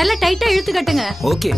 நல்லா டைட்டா இழுத்து கட்டுங்க. ஓகே.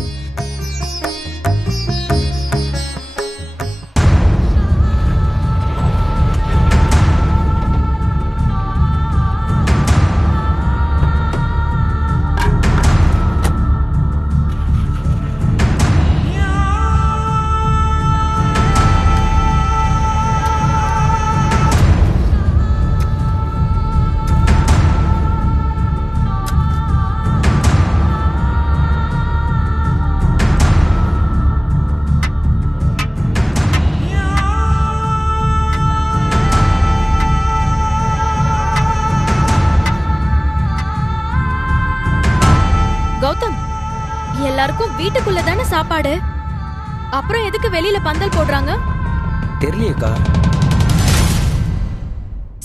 கௌதம், எல்லாருக்கும் வீட்டுக்குள்ள தானே சாப்பாடு, அப்புறம் எதுக்கு வெளியில பந்தல் போடுறாங்க? தெரியலையேக்கா.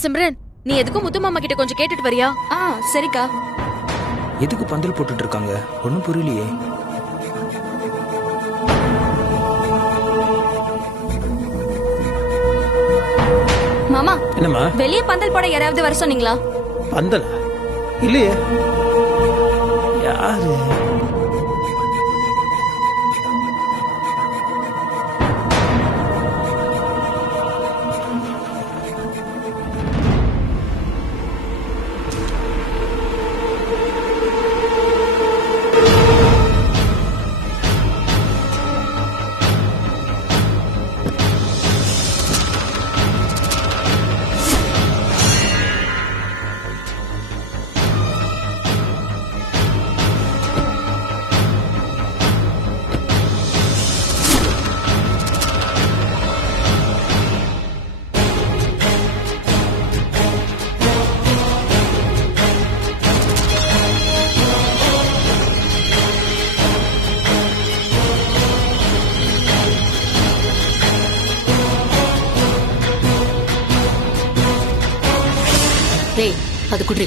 சிம்ரன், நீ எதுக்கும் முத்து மாமா கிட்ட கொஞ்சம் கேட்டுட்டு வரியா? சரிக்கா. எதுக்கு பந்தல் போட்டுட்டு இருக்காங்க? ஒன்னும் புரியலையே. மாமா, என்னம்மா? வெளியே பந்தல் போட யாராவது வர சொன்னீங்களா? பந்தல் இல்லையே. யாரு? டேய், அது குடி.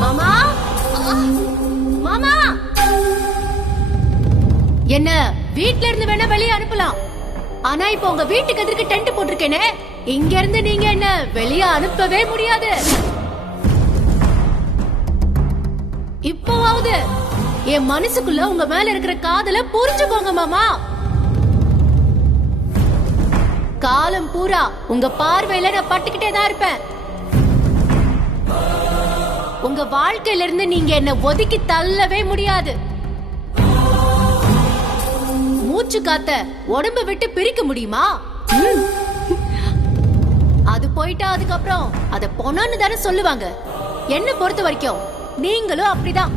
மாமா, மாமா, என்ன வீட்ல இருந்து வேணா வெளியே அனுப்பலாம், ஆனா இப்ப உங்க வீட்டுக்கு எதிர்க்கு டென்ட் போட்டிருக்கேனே, இங்க இருந்து நீங்க என்ன வெளியே அனுப்பவே முடியாது. இப்போவாவது என் மனசுக்குள்ள உங்க மேல இருக்கிற காதல புரிஞ்சுக்கோங்க மாமா. காலம் பூரா உங்க பார்வையில நான் பட்டுக்கிட்டே தான் இருப்பேன். உங்க வாழ்க்கையில இருந்து நீங்க என்ன ஒதுக்கி தள்ளவே முடியாது. மூச்சு காத்த உடம்ப விட்டு பிரிக்க முடியுமா? அது போயிட்டா அதுக்கப்புறம் அத பொண்ணு தானே சொல்லுவாங்க. என்ன பொறுத்த வரைக்கும் நீங்களும் அப்படிதான்.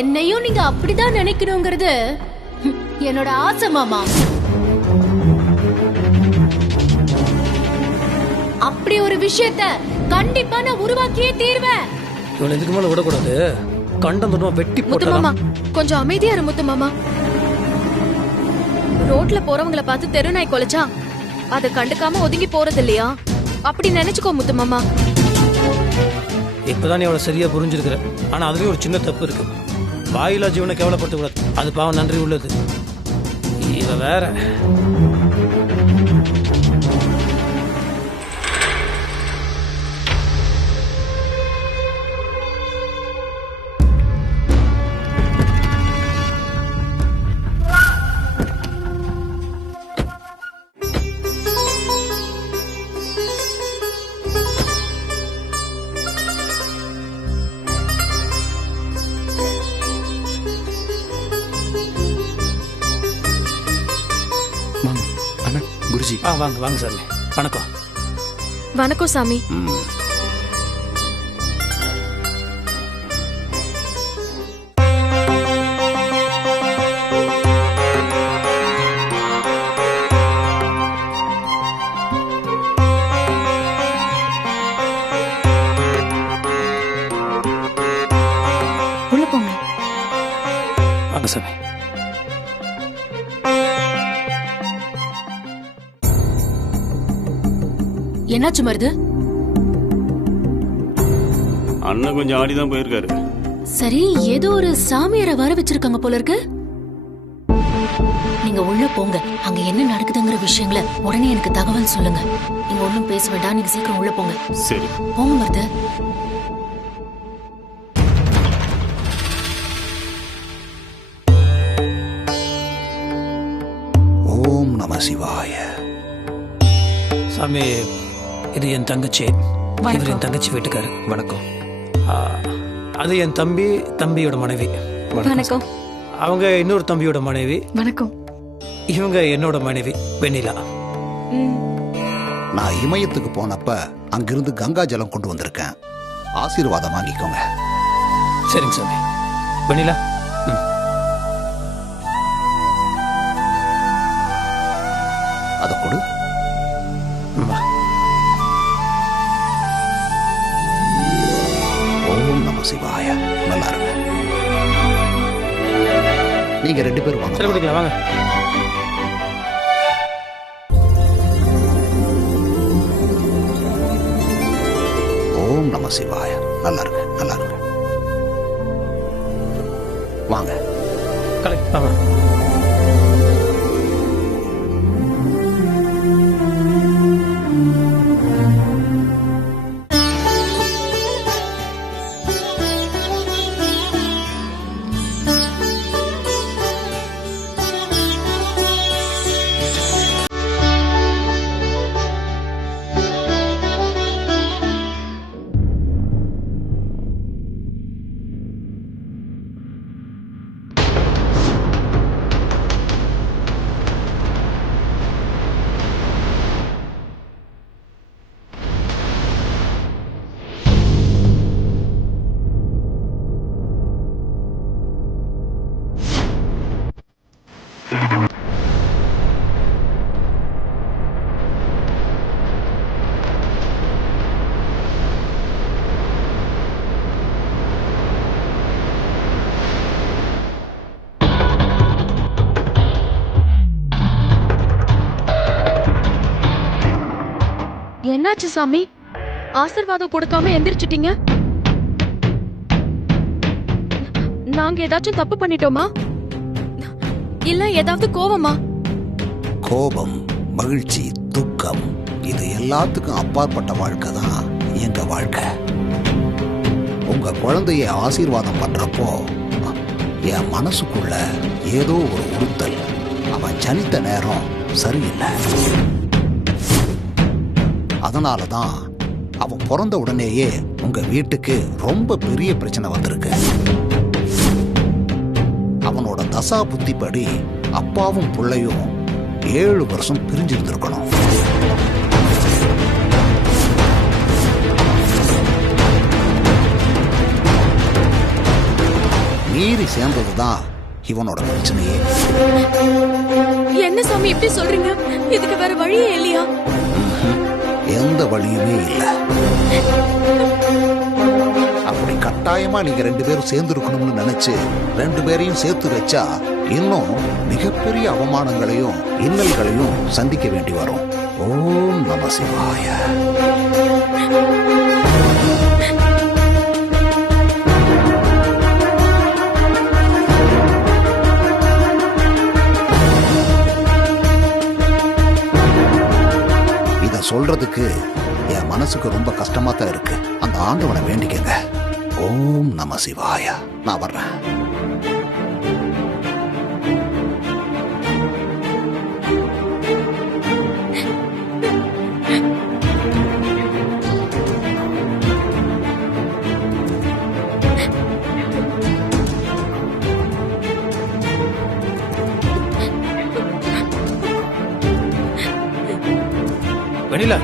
என்னையும் நீங்க அப்படிதான் நினைக்கணுங்கிறது என்னோட ஆசை மாமா. அப்படி ஒரு விஷயத்த கண்டிப்பா நான் உருவாக்கியே தீர்வேன். இவனை இதுக்கு மேல விடக்கூடாது. கண்டம் தொட்டமா வெட்டி முத்து மாமா, போட்டலாம். கொஞ்சம் அமைதியா இரு முத்து மாமா. ரோட்ல போறவங்கள பார்த்து தெரு நாய் கொலைச்சா அத கண்டுக்காம ஒதுங்கி போறது இல்லையா? அப்படி நினைச்சுக்கோ முத்து மாமா. இப்பதான் நீ அவளை சரியா புரிஞ்சிருக்கிற. ஆனா அதுலயும் ஒரு சின்ன தப்பு இருக்கு. வாயிலா ஜீவனை கேவலப்பட்டு கூடாது. அது பாவம் நன்றி உள்ளது. இவ வேற. அண்ணா, குருஜி. வாங்க வாங்க சாமி. வணக்கம். வணக்கம் சாமி. உள்ள போங்க. வாங்க சாமி. என்னாச்சு மருது? அண்ணன் கொஞ்சம் ஆடிதான் போயிருக்காரு. சரி, ஏதோ ஒரு சாமியாரை வர வச்சிருக்காங்க போல இருக்கு. நீங்க உள்ள போங்க. அங்க என்ன நடக்குதுங்கிற விஷயங்களை உடனே எனக்கு தகவல் சொல்லுங்க. நீங்க ஒண்ணும் பேச வேண்டாம். நீங்க சீக்கிரம் உள்ள போங்க. சரி. போங்க மருது. ஓம் நம சிவாய. சாமி, இது என் தங்கச்சி. இவர் என் தங்கச்சி வீட்டுக்காரு. வணக்கம். ஆ, அது என் தம்பியோட மனைவி. வணக்கம். அவங்க இன்னொரு தம்பியோட மனைவி. வணக்கம். இவங்க என்னோட மனைவி வெண்ணிலா. நான் இமயத்துக்கு போனப்ப அங்கிருந்து கங்கா ஜலம் கொண்டு வந்திருக்கேன். ஆசீர்வாதம் வாங்கிக்கோங்க. சரிங்க சாமி. வெண்ணிலா, அதை கொடு. வா. ஓம் நம சிவாய. நல்லா இருங்க. நீங்க 2 பேரும் வாங்க. சரி, குடிக்கலாம் வாங்க. ஓம் நம சிவாய. நல்லா இருங்க, நல்லா இருங்க. வாங்க. கலை வாங்க. என்னாச்சு சாமி? ஆசீர்வாதம் கொடுக்காம எந்திரிச்சிட்டீங்க. நாங்க ஏதாச்சும் தப்பு பண்ணிட்டோமா? இல்ல ஏதாவது கோவமா? கோபம், மகிழ்ச்சி, துக்கம், இது எல்லாத்துக்கும் அப்பாற்பட்ட வாழ்க்கை தான் எங்க வாழ்க்கை. உங்க குழந்தைய ஆசீர்வாதம் பண்றப்போ என் மனசுக்குள்ள ஏதோ ஒரு உறுத்தல். அவன் ஜனித்த நேரம் சரியில்லை. அதனாலதான் அவன் பிறந்த உடனேயே உங்க வீட்டுக்கு ரொம்ப பெரிய பிரச்சனை வந்திருக்கு. அவனோட தசா புத்திப்படி அப்பாவும் பிள்ளையும் 7 வருஷம் பிரிஞ்சிருந்திருக்கணும். மீறி சேர்ந்ததுதான் இவனோட பிரச்சனையே. என்ன சாமி இப்படி சொல்றீங்க? இதுக்கு வேற வழியே இல்லையா? எந்த வழியுமே இல்ல. அப்படி கட்டாயமா நீங்க 2 பேரும் சேர்ந்து இருக்கணும்னு நினைச்சு 2 பேரையும் சேர்த்து வச்சா இன்னும் மிகப்பெரிய அவமானங்களையும் இன்னல்களையும் சந்திக்க வேண்டி வரும். ஓம் நம சிவாய. இத சொல்றதுக்கு என் மனசுக்கு ரொம்ப கஷ்டமா தான் இருக்கு. அந்த ஆண்டவனை வேண்டிக்கங்க. ஓம் நம சிவாய. நான் வர்றேன். வெண்ணிலா,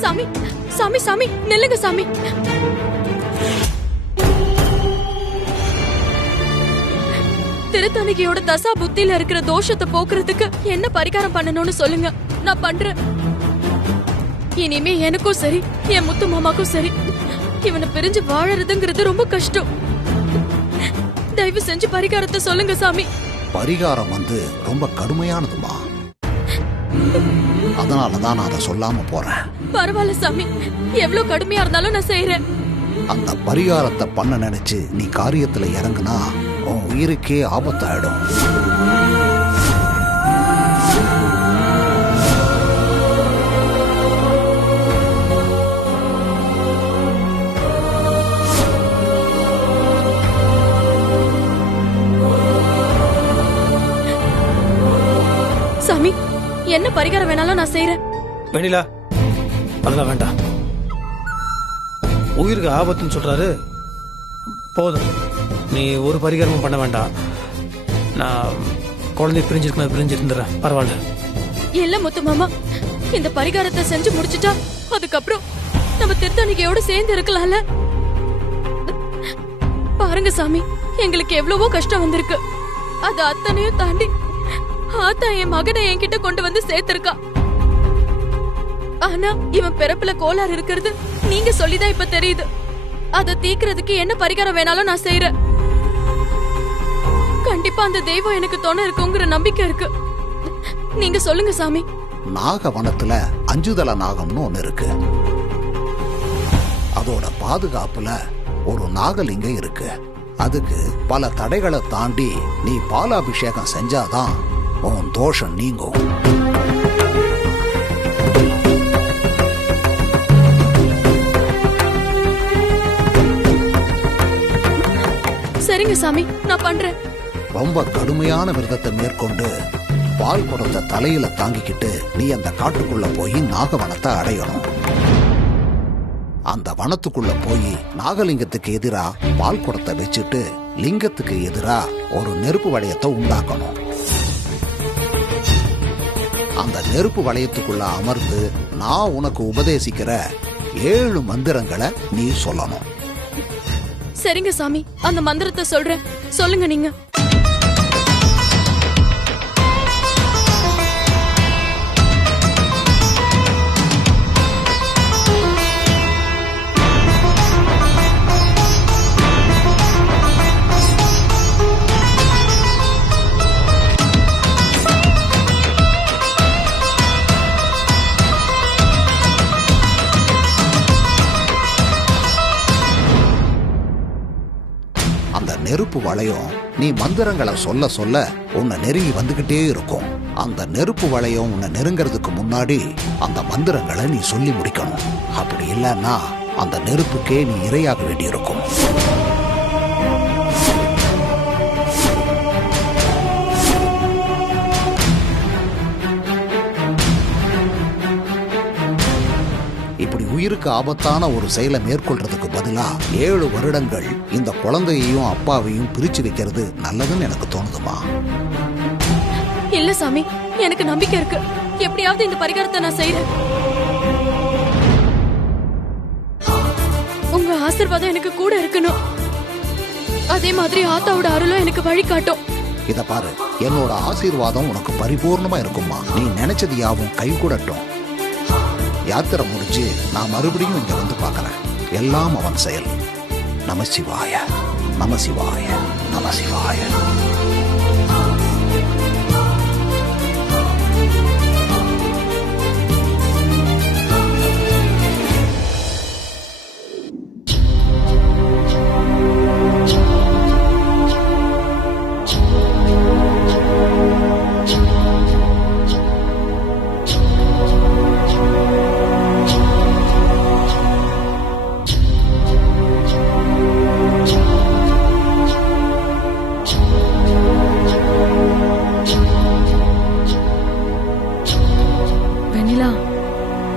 சாமி சாமி சாமி நில்லுங்க சாமி. திருத்தணிகையோட தசா புத்தியில இருக்கிற தோஷத்தை போக்குறதுக்கு என்ன பரிகாரம் பண்ணணும்னு சொல்லுங்க, நான் பண்றேன். இனிமே எனக்கும் சரி என் முத்து மாமாக்கும் சரி இவனை பிரிஞ்சு வாழறதுங்கிறது ரொம்ப கஷ்டம். தயவு செஞ்சு பரிகாரத்தை சொல்லுங்க சாமி. பரிகாரம் ரொம்ப கடுமையானதுமா. அதனாலதான் நான் அதை சொல்லாம போறேன். பரவாயில்ல சாமி, எவ்வளவு கடுமையா இருந்தாலும் நான் செய்யறேன். அந்த பரிகாரத்தை பண்ண நினைச்சு நீ காரியத்துல இறங்குனா உன் உயிருக்கே ஆபத்தாயிடும். சாமி, என்ன பரிகாரம் வேணாலும் நான் செய்யறேன். வெண்ணிலா, அதெல்லாம் வேண்டாம். உயிருக்கு ஆபத்துன்னு சொல்றாரு, போதும். நீ ஒரு பரிகாரமும் பண்ண வேண்டாம். நான் குழந்தை பிரிஞ்சிருந்துறேன், பரவாயில்ல. இல்ல முத்து மாமா, இந்த பரிகாரத்தை செஞ்சு முடிச்சுட்டா அதுக்கப்புறம் நம்ம திருத்தணிக்கையோட சேர்ந்து இருக்கலாம்ல. பாருங்க சாமி, எங்களுக்கு எவ்வளவோ கஷ்டம் வந்திருக்கு. அது அத்தனையும் தாண்டி ஆத்தா என் மகனை என்கிட்ட கொண்டு வந்து சேர்த்திருக்கா. ஆனா இவன் பிறப்புல கோளாறு இருக்கிறது நீங்க சொல்லிதான் இப்ப தெரியுது. அதை தீக்கிறதுக்கு என்ன பரிகாரம் வேணாலும் நான் செய்யறேன். கண்டிப்பா அந்த தெய்வம் எனக்கு துணை இருக்குங்கிற நம்பிக்கை இருக்கு. நீங்க சொல்லுங்க சாமி. நாகவனத்துல அஞ்சுதல நாகம்னு ஒண்ணு இருக்கு. அதோட பாதுகாப்புல ஒரு நாகலிங்கம் இருக்கு. அதுக்கு பல தடைகளை தாண்டி நீ பாலாபிஷேகம் செஞ்சாதான் உன் தோஷம் நீங்கும். சரிங்க சாமி, நான் பண்றேன். ரொம்ப கடுமையான விரதத்தை மேற்கொண்டு பால் குடத்தை தலையில தாங்கிக்கிட்டு நீ அந்த காட்டுக்குள்ள போய் நாகவனத்தை அடையணும். அந்த வனத்துக்குள்ள போய் நாகலிங்கத்துக்கு எதிரா பால் குடத்தை வச்சுட்டு லிங்கத்துக்கு எதிரா ஒரு நெருப்பு வளையத்தை உண்டாக்கணும். அந்த நெருப்பு வளையத்துக்குள்ள அமர்ந்து நான் உனக்கு உபதேசிக்கிற 7 மந்திரங்களை நீ சொல்லணும். சரிங்க சாமி, அந்த மந்திரத்தை சொல்றேன், சொல்லுங்க நீங்க. அந்த நெருப்பு வளையம் நீ மந்திரங்களை சொல்ல சொல்ல உன்னை நெருங்கி வந்துகிட்டே இருக்கும். அந்த நெருப்பு வளையம் உன்னை நெருங்கிறதுக்கு முன்னாடி அந்த மந்திரங்களை நீ சொல்லி முடிக்கணும். அப்படி இல்லைன்னா அந்த நெருப்புக்கே நீ இரையாக வேண்டியிருக்கும். இப்படி உயிருக்கு ஆபத்தான ஒரு செயலை மேற்கொள்றதுக்கு பதிலா 7 வருடங்கள் இந்த குழந்தையையும் அப்பாவையும் பிரிச்சு வைக்கிறது நல்லதுன்னு எனக்கு தோணுதுமா. இல்ல சாமி, எனக்கு நம்பிக்கை இருக்கு. எப்படியாவது இந்த பரிகாரத்தை நான் செய்யறேன். உங்க ஆசீர்வாதம் எனக்கு கூட இருக்கணும். அதே மாதிரி ஆத்தாவோட அருளும் எனக்கு வழிகாட்டும். இத பாரு, என்னோட ஆசீர்வாதம் உனக்கு பரிபூர்ணமா இருக்குமா. நீ நினைச்சது யாவும் கை கூடட்டும். யாத்திரை முடிஞ்சு நான் மறுபடியும் இங்க வந்து பார்க்கறேன். எல்லாம் அவன் செயல். நமசிவாய, நமசிவாய, நமசிவாய.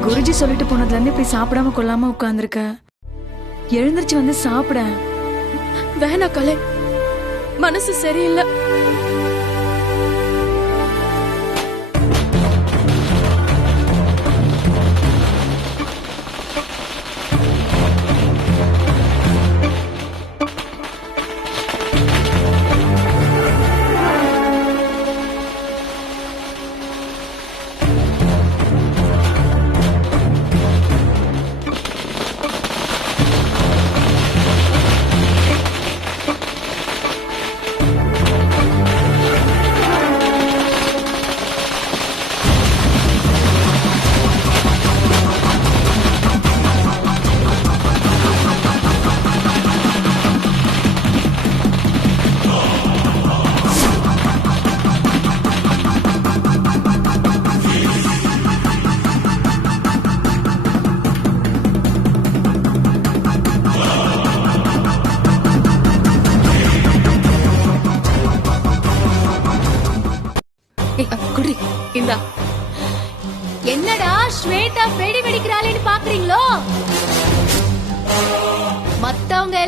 குருஜி சொல்லிட்டு போனதுல இருந்து போய் சாப்பிடாம கொள்ளாம உட்கார்ந்துருக்க. எழுந்திருச்சு வந்து சாப்பிட. வேணா கலை, மனசு சரியில்லை.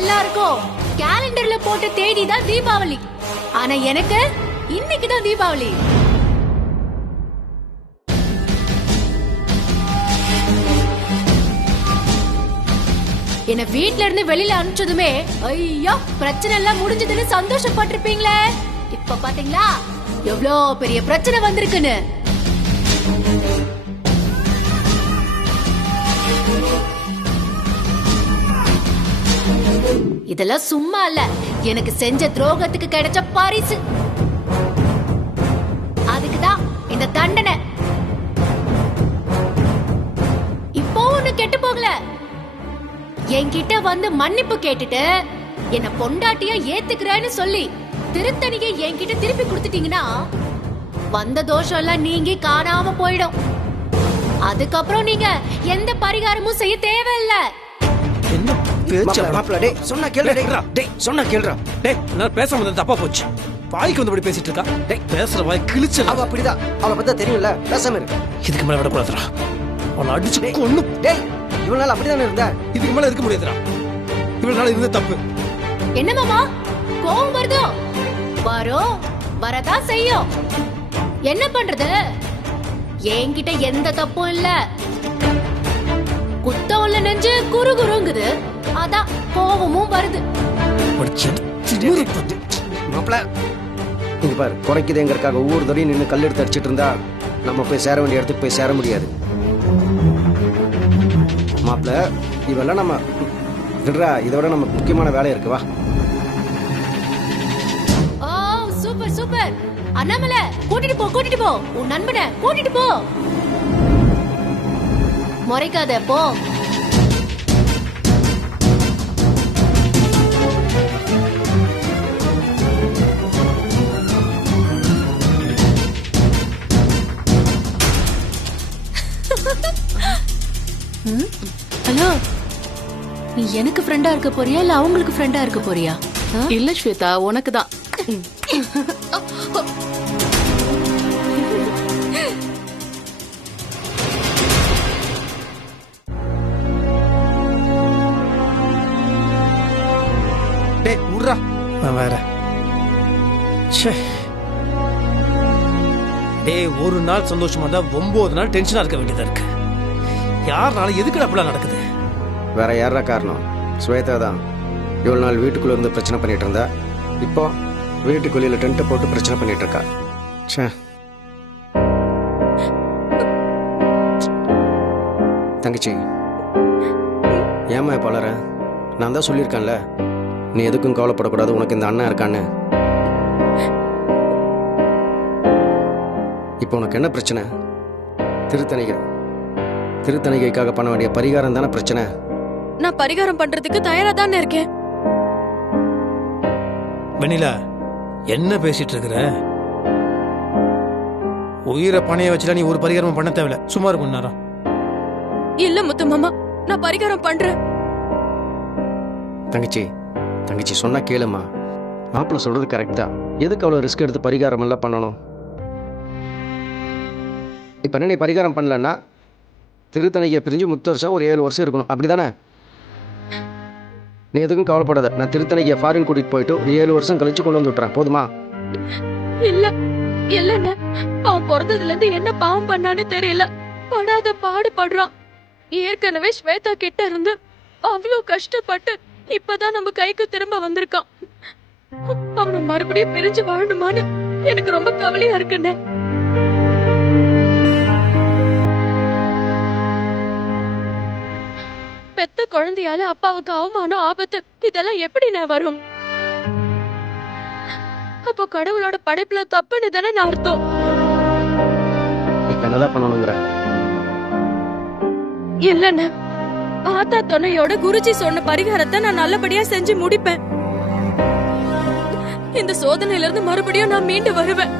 எல்லாருக்கும் கேலண்டர்ல போட்ட தேதி தான் தீபாவளி. ஆனா எனக்கு இன்னைக்கு தான் தீபாவளி. என்ன வீட்ல இருந்து வெளியில அனுப்பிச்சதுமே ஐயோ பிரச்சனை எல்லாம் முடிஞ்சதுன்னு சந்தோஷப்பட்டிருப்பீங்களே. இப்ப பாத்தீங்களா எவ்வளோ பெரிய பிரச்சனை வந்திருக்குன்னு. இதெல்லாம் சும்மா இல்ல, எனக்கு செஞ்ச துரோகத்துக்கு கிடைச்ச பரிசு. அதுக்குதான் இந்த தண்டனை. இப்போ ஒண்ணு கெட்டு போகல. என்கிட்ட வந்து மன்னிப்பு கேட்டுட்டு என்ன பொண்டாட்டியா ஏத்துக்கிறேன்னு சொல்லி திருத்தணியை என்கிட்ட திருப்பி கொடுத்துட்டீங்கன்னா வந்த தோஷம் எல்லாம் நீங்கி காணாம போயிடும். அதுக்கப்புறம் நீங்க எந்த பரிகாரமும் செய்ய தேவையில்லை. என்ன பேச்சு மாப்பிள்ள? டேய் சொன்னா கேளுடா. டேய் சொன்னா கேளுடா. டேய் நான் பேசாம இருந்தது தப்பா போச்சு. வாய்க்கு வந்தபடி பேசிட்டு இருக்கா. டேய் பேசுற வாய் கிழிச்சு. அவ அப்படிதான். அவளை பத்தா தெரியும்ல, பேசாம இருக்கு. இதுக்கு மேல விடக்கூடாதுடா. அவளை அடிச்சு கொன்னு. டேய் இவ்வளவு நாள் அப்படிதானே இருந்தா, இதுக்கு மேல இருக்க முடியாதுடா. இவ்வளவு நாள் இருந்தது தப்பு. என்ன மாமா கோவம் வருதோ? வரும், வரதா செய்யும். என்ன பண்றது? என்கிட்ட எந்த தப்பும் இல்ல. குத்தம் உள்ள நெஞ்சு குரு குருங்குது. அதான் கோவமும் வருது. மாப்பிள்ள இங்க பாரு, குறைக்குதுங்கிறக்காக ஒவ்வொரு தடையும் நின்று கல் எடுத்து அடிச்சிட்டு இருந்தா நம்ம போய் சேர வேண்டிய இடத்துக்கு போய் சேர முடியாது. மாப்பிள்ள இவெல்லாம் நம்ம விடுறா, இதை விட நமக்கு முக்கியமான வேலை இருக்கு. வா. ஓ சூப்பர் சூப்பர். அண்ணாமலை கூட்டிட்டு போ உன் நண்பனை கூட்டிட்டு போ. முறைக்காத போ. ஹலோ, நீ எனக்கு ஃப்ரெண்டா இருக்க போறியா இல்ல அவங்களுக்கு ஃப்ரெண்டா இருக்க போறியா? இல்ல ஸ்வேதா, உனக்கு தான். டேய் உட்றா. வேற டேய் ஒரு நாள் சந்தோஷமா இருந்தா 9 நாள் டென்ஷனா இருக்க வேண்டியதா இருக்கு. யாருனால எதுக்கு அப்படிலாம் நடக்குது? வேற யாரா காரணம்? ஸ்வேதா தான். இவ்வளவு நாள் வீட்டுக்குள்ள இருந்து பிரச்சனை பண்ணிட்டு இருந்தா, இப்போ வீட்டுக்குள்ள டென்ட் போட்டு பிரச்சனை பண்ணிட்டு இருக்கா. தங்கச்சி ஏமா இப்ப வளர? நான் தான் சொல்லியிருக்கேன்ல, நீ எதுக்கும் கவலைப்படக்கூடாது, உனக்கு இந்த அண்ணன் இருக்கான்னு. இப்போ உனக்கு என்ன பிரச்சனை? திருத்தணிகைக்காக பண்ண வேண்டிய பரிகாரம் தானே பிரச்சனை. நான் பரிகாரம் பண்றதுக்கு தயாரா தானே இருக்கேன். வெண்ணிலா என்ன பேசிட்டு இருக்கிற? உயிரை பணைய வச்சுட்டா நீ ஒரு பரிகாரம் பண்ண தேவையில்ல. சும்மா இருக்கும் நேரம். இல்ல முத்து மாமா, நான் பரிகாரம் பண்றேன். தங்கச்சி சொன்னா கேளுமா. மாப்பிள்ள சொல்றது கரெக்டா. எதுக்கு அவ்வளவு ரிஸ்க் எடுத்து பரிகாரம் எல்லாம் பண்ணணும்? இப்ப என்ன, நீ பரிகாரம் பண்ணலன்னா திருத்தணிகை பிரிஞ்சு 30 வருஷம் ஒரு 7 வருஷம் இருக்கணும், அப்படிதானே? நீ எதுக்கும் கவலைப்படாத. நான் திருத்தணிகையை ஃபாரின் கூட்டிட்டு போயிட்டு 7 வருஷம் கழிச்சு கொண்டு வந்து விட்டுறேன், போதுமா? இல்ல அவன் பிறந்ததுல இருந்து என்ன பாவம் பண்ணான்னு தெரியல. படாத பாடுபடுறான். ஏற்கனவே ஸ்வேதா கிட்ட இருந்து அவ்வளவு கஷ்டப்பட்டு இப்பதான் நம்ம கைக்கு திரும்ப வந்திருக்கான். அவனை மறுபடியும் பிரிஞ்சு வாழணுமான்னு எனக்கு ரொம்ப கவலையா இருக்குன்னு. பெத்த குழந்தையால அப்பாவுக்கு அவமானம், ஆபத்து இதெல்லாம் எப்படி நான் வரும்? அப்போ கடவுளோட படைப்புல தப்புன்னு தானே நான் அர்த்தம். என்னதான் பண்ணணுங்கிற? இல்லன்னு ஆத்தா துணையோட குருஜி சொன்ன பரிகாரத்தை நான் நல்லபடியா செஞ்சு முடிப்பேன். இந்த சோதனையில இருந்து மறுபடியும் நான் மீண்டு வருவேன்.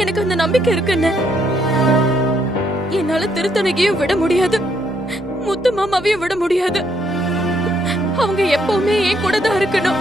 எனக்கு அந்த நம்பிக்கை இருக்குன்னு. என்னால திருத்தணிகையும் விட முடியாது, முத்து மாமாவையும் விட முடியாது. அவங்க எப்பவுமே என் கூட தான் இருக்கணும்.